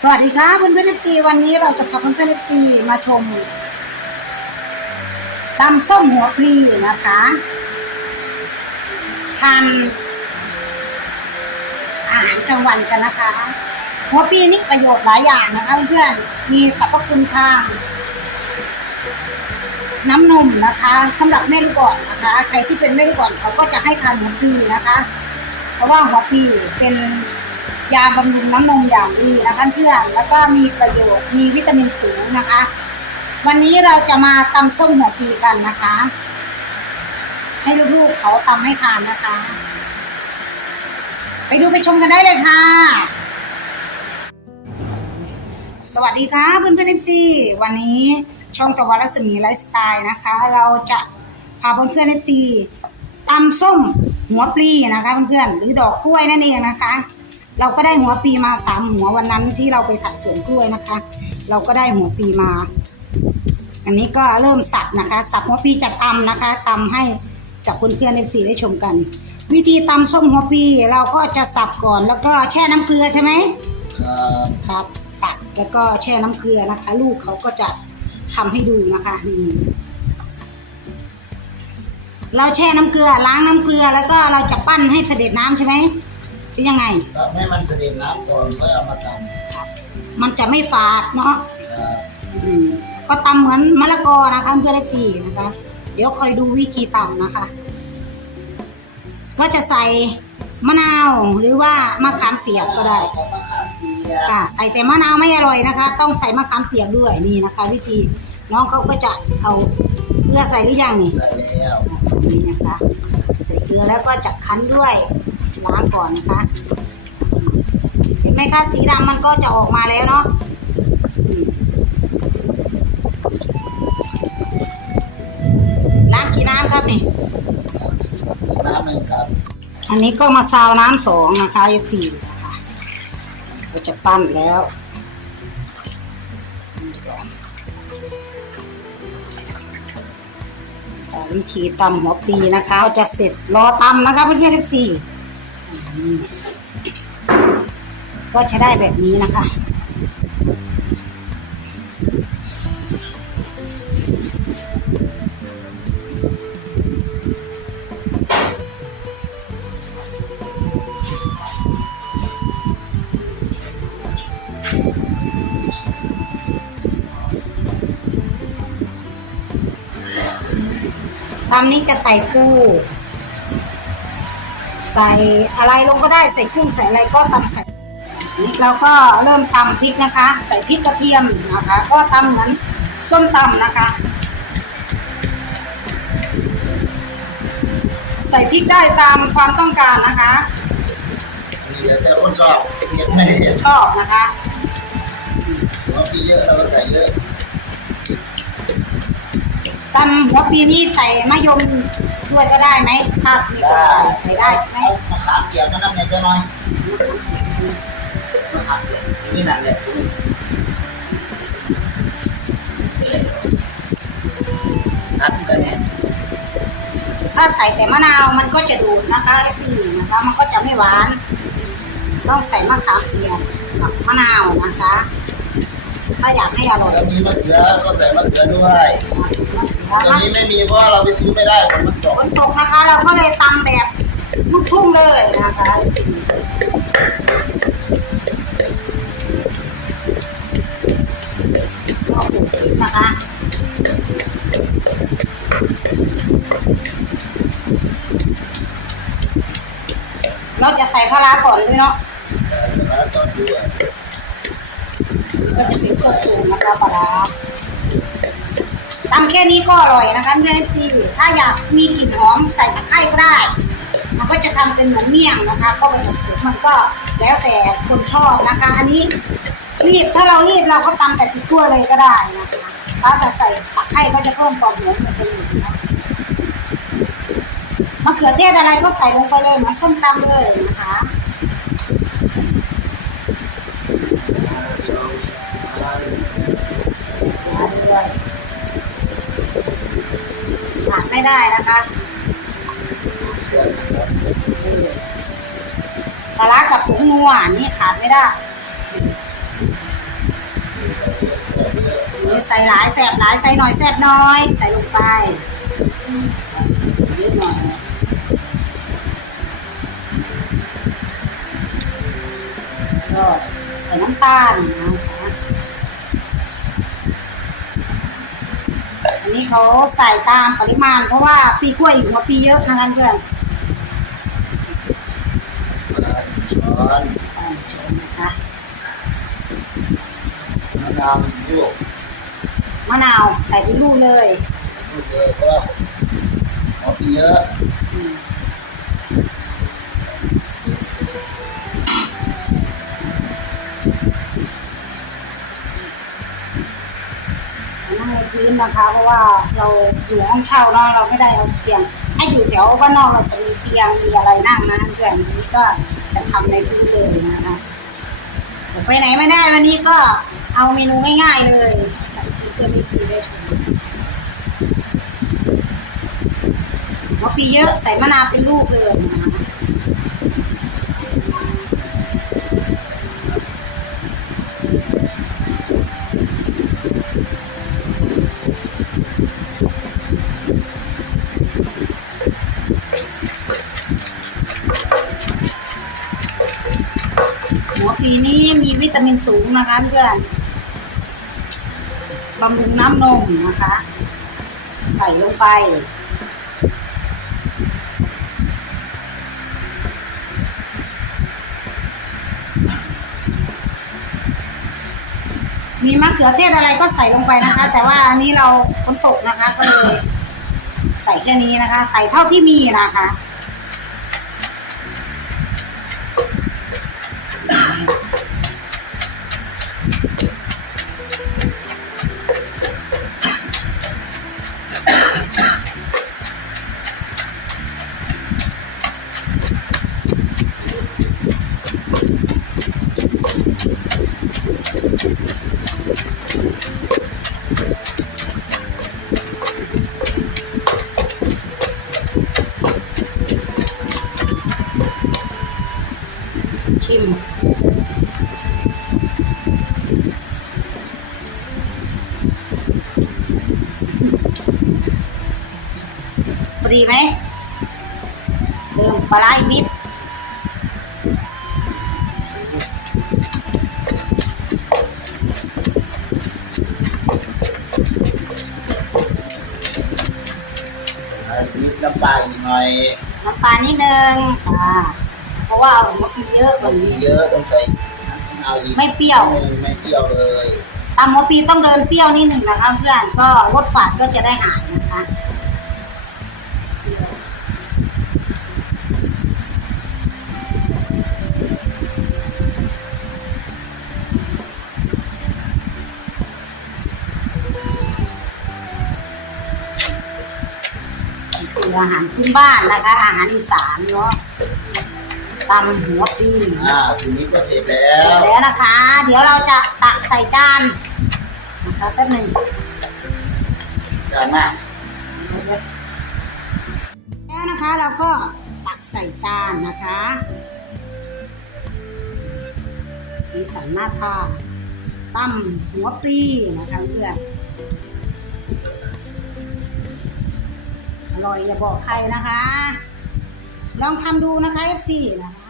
สวัสดีค่ะเพื่อนเพื่อนเอฟซีวันนี้เราจะพาเพื่อนเพื่อนเอฟซีมาชมตำส้มหัวปลีนะคะทานอาหารกลางวันกันนะคะ หัวปลีนี่ประโยชน์หลายอย่างนะคะเพื่อนๆมีสรรพคุณทาง น้ำนมนะคะสำหรับแม่ลูกอ่อนนะคะ ใครที่เป็นแม่ลูกอ่อนเขาก็จะให้ทานหัวปลีนะคะ เพราะว่าหัวปลีเป็น ยาบำรุงน้ำนมอย่างดีนะคะเพื่อนแล้วก็มีประโยชน์มีวิตามินสูงนะคะ วันนี้เราจะมาตำส้มหัวปลีกันนะคะ ให้ลูกๆเขาตำให้ทานนะคะ ไปดูไปชมกันได้เลยค่ะ สวัสดีค่ะเพื่อนเพื่อนเอฟซีวันนี้ช่องตะวันรัศมีไลฟ์สไตล์นะคะ เราจะพาเพื่อนเพื่อนเอฟซีตำส้มหัวปลีนะคะเพื่อนๆหรือดอกกล้วยนั่นเองนะคะ เราก็ได้หัวปลีมาสามหัววันนั้นที่เราไปถ่ายสวนกล้วยนะคะ เราก็ได้หัวปลีมา อันนี้ก็เริ่มสับนะคะสับหัวปลีจากตำนะคะตำให้กับเพื่อนๆเอฟซีได้ชมกัน วิธีตำส้มหัวปลีเราก็จะสับก่อนแล้วก็แช่น้ำเกลือใช่ไหมครับครับสับแล้วก็แช่น้ำเกลือนะคะ ลูกเขาก็จะทำให้ดูนะคะนี่เราแช่น้ำเกลือล้างน้ำเกลือแล้วก็เราจะปั้นให้เสด็จน้ำใช่ไหมห รือยังไง ทำให้มันเสด็จน้ำก่อนค่อยเอามาตมันจะไม่ฝาดเนาะำครับอืมก็ตำเหมือนมะละกอนะคะเพื่อนได้จีนะคะ เดี๋ยวคอยดูวิธีตำนะคะ ก็จะใส่มะนาวหรือว่ามะขามเปียกก็ได้ก็มะขามเปียกค่ะใส่แต่มะนาวไม่อร่อยนะคะ ต้องใส่มะขามเปียกด้วยนี่นะคะ วิธีน้องเขาก็จะเอาเกลือใส่หรือยังนี่ใส่แล้วนี่นะคะใส่เกลือแล้วก็จะคั้นด้วย ล้างก่อนนะคะ เห็นไหมคะสีดำมันก็จะออกมาแล้วเนาะอืมล้างกี่น้ำครับนี่อีกน้ำหนึ่งครับ อันนี้ก็มาซาวน้ำสองนะคะยสี่นะคะก็จะปั้นแล้วแต่วิธีตำหัวปลีนะคะ จะเสร็จรอตำนะคะเพื่อนๆสี่ ก็จะได้แบบนี้นะคะตำนี้จะใส่กุ้ง ใส่อะไรลงก็ได้ใส่กุ้งใส่อะไรก็ตำใส่แล้วก็เริ่มตำพริกนะคะ ใส่พริกกระเทียมนะคะ ก็ตำเหมือนส้มตำนะคะ ใส่พริกได้ตามความต้องการนะคะอันนี้แล้วแต่คนชอบเผ็ดไม่เผ็ดชอบนะคะหัวปีเยอะเราก็ใส่เยอะ ตำหัวปีนี่ใส่มะยมด้วยก็ได้ไหมถ้ามีคนใส่ใส่ได้ไหมเอามะขามเปียกมานั่งในจะหน่อยมะขามเปียกนี่นั่นแหละนัดกันเนี่ยถ้าใส่แต่มะนาวมันก็จะดูดนะคะอื่นนะคะมันก็จะไม่หวาน ต้องใส่มะขามเปียกกับมะนาวนะคะ ถ้าอยากให้อร่อย แล้วมีมะเขือก็ใส่มะเขือด้วยแล้ต อนนี้ไม่มีเพราะว่าเราไปซื้อไม่ได้ผมมันตกฝนตกนะคะ เราก็เลยตำแบบลูกทุ่งเลยนะคะก็ปลูกพริกนะคะเราจะใส่พะร้าก่อนด้วยเนาะใช่แล้วตอนด้วยก็จะเป็นเครื่องปรุงนะคะปลาร้า ตำแค่นี้ก็อร่อยนะคะเพื่อนที่ถ้าอยากมีกลิ่นหอมใส่ตะไคร้ก็ได้ มันก็จะทำเป็นเหมือนเมี่ยงนะคะ ก็ผสมสูตรมันก็แล้วแต่คนชอบนะคะ อันนี้รีบถ้าเรารีบเราก็ตำแต่พริกขั่วเลยก็ได้นะคะถ้าจะใส่ตะไคร้ก็จะเพิ่มความหอมเป็นประโยชน์นะมะเขือเทศอะไรก็ใส่ลงไปเลยมือนส้มตำเลยนะคะ สองสาม ด้วยขาด ไม่ได้นะคะเสียนะครับปลาร้ากับผงนัวนี่ขาดไม่ได้นี่ใส่หลายแสบหลายใส่หน่อยแสบน้อย ใส่ลงไปเยอะหน่อยก็ใส่น้ำตาลนะคะอั นนี้เขาใส่ตามปริมาณ เพราะว่าปีกล้วยอยู่มาปีเยอะนะคะเพื่อนช้อนอ่าเชิญนะคะมะนาวลูกมะนาวใส่ไปลูกเลยลูกเยอะก็หอมเยอะ พื้นนะคะ เพราะว่าเราอยู่ห้องเช่าเนาะเราไม่ได้เอาเตียงถ้าอยู่แถวบ้านนอกเราจะมีเตียงมีอะไรนั่งนะเพื่อนนนี้ก็จะทำในพื้นเลยนะคะไปไหนไม่ได้วันนี้ก็เอาเมนูง่ายๆเลยเพื่อนๆที่ซื้อได้ชมหัวปีเยอะใส่มะนาวเป็นลูกเลยนะคะ หัวปีนี้มีวิ ตามินสูงนะคะเพื่อนบำรุงน้ำนมนะคะ ใส่ลงไปมีมะเขือเทศอะไรก็ใส่ลงไปนะคะ แต่ว่าอันนี้เราฝนตกนะคะ ก็เลยใส่แค่นี้นะคะ ใส่เท่าที่มีนะคะ ชิมพอดีไหมเติมปลาร้าอีกนิด ริกน้ำปลาอีกหน่อยน้ำปลานิดนึงอ่าเพราะว่าเอามะปีเยอะกมัว่านมีนี้ เยอะต้องใส่มะนาวอีกไม่เปรี้ยว นิดนึงไม่เปรี้ยวเลยตำหัวปีต้องเดินเปรี้ยวนิดหนึ่งนะคะเพื่อนก็รสฝาดก็จะได้หายนะคะ ออาหารพื้นบ้านนะคะ อาหารอีสานเนาะตำหัวปีอ่าทีนี้ก็เสร็จแล้เสร็จวแล้วนะคะ เดี๋ยวเราจะตักใส่จานนะคะแป๊บหนึ่งจานหน้าแล้วนะคะเราก็ตักใส่จานนะคะ สีสันน่าทานตั้มหัวปลีนะคะเพื่อน อร่อยอย่าบอกใครนะคะ ลองทำดูนะคะ FC นะคะ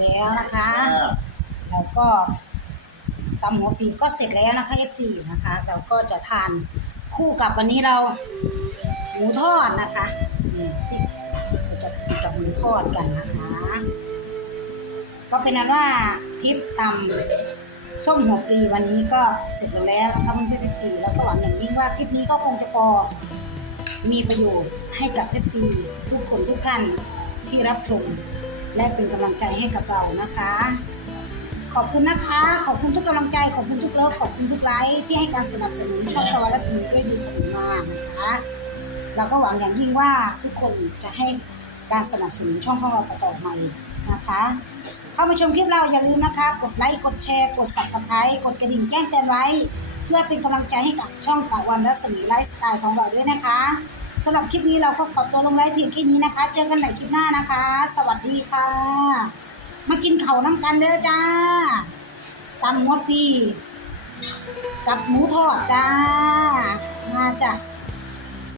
แล้วนะคะอ่าแล้วก็ตำหัวปีก็เสร็จแล้วนะคะ F4 นะคะ เราก็จะทานคู่กับวันนี้เราหมูทอดนะคะนี่สิเราจะทานกับหมูทอดกันนะคะ ก็เป็นนั้นว่าคลิปตำส้มหัวปลีวันนี้ก็เสร็จแล้วนะคะเพื่อนๆ F4 แล้วก็หวังอย่างยิ่งว่าคลิปนี้ก็คงจะพอมีประโยชน์ให้กับ F4 ทุกคนทุกท่านที่รับชม และเป็นกำลังใจให้กับเรานะคะ ขอบคุณนะคะ ขอบคุณทุกกำลังใจ ขอบคุณทุกเลิฟขอบคุณทุกไลค์ที่ให้การสนับสนุนช่องตะวันรัศมีด้วยดีสมอมานะคะเราก็หวังอย่างยิ่งว่าทุกคนจะให้การสนับสนุนช่องของเราต่อไปนะคะเข้ามาชมคลิปเราอย่าลืมนะคะ กดไลค์กดแชร์กด subscribe กดกระดิ่งแจ้งเตือนไว้ เพื่อเป็นกำลังใจให้กับช่องตะวันรัศมีไลฟ์สไตล์ของเราด้วยนะคะ สำหรับคลิปนี้เราก็ขอตัวลงไลฟ์เพียงแค่นี้นะคะ เจอกันใหม่คลิปหน้านะคะ สวัสดีค่ะ มากินเข่าน้ำกันเด้อจ้าตำหัวปีกับหมูทอดจ้า มาจ้ะ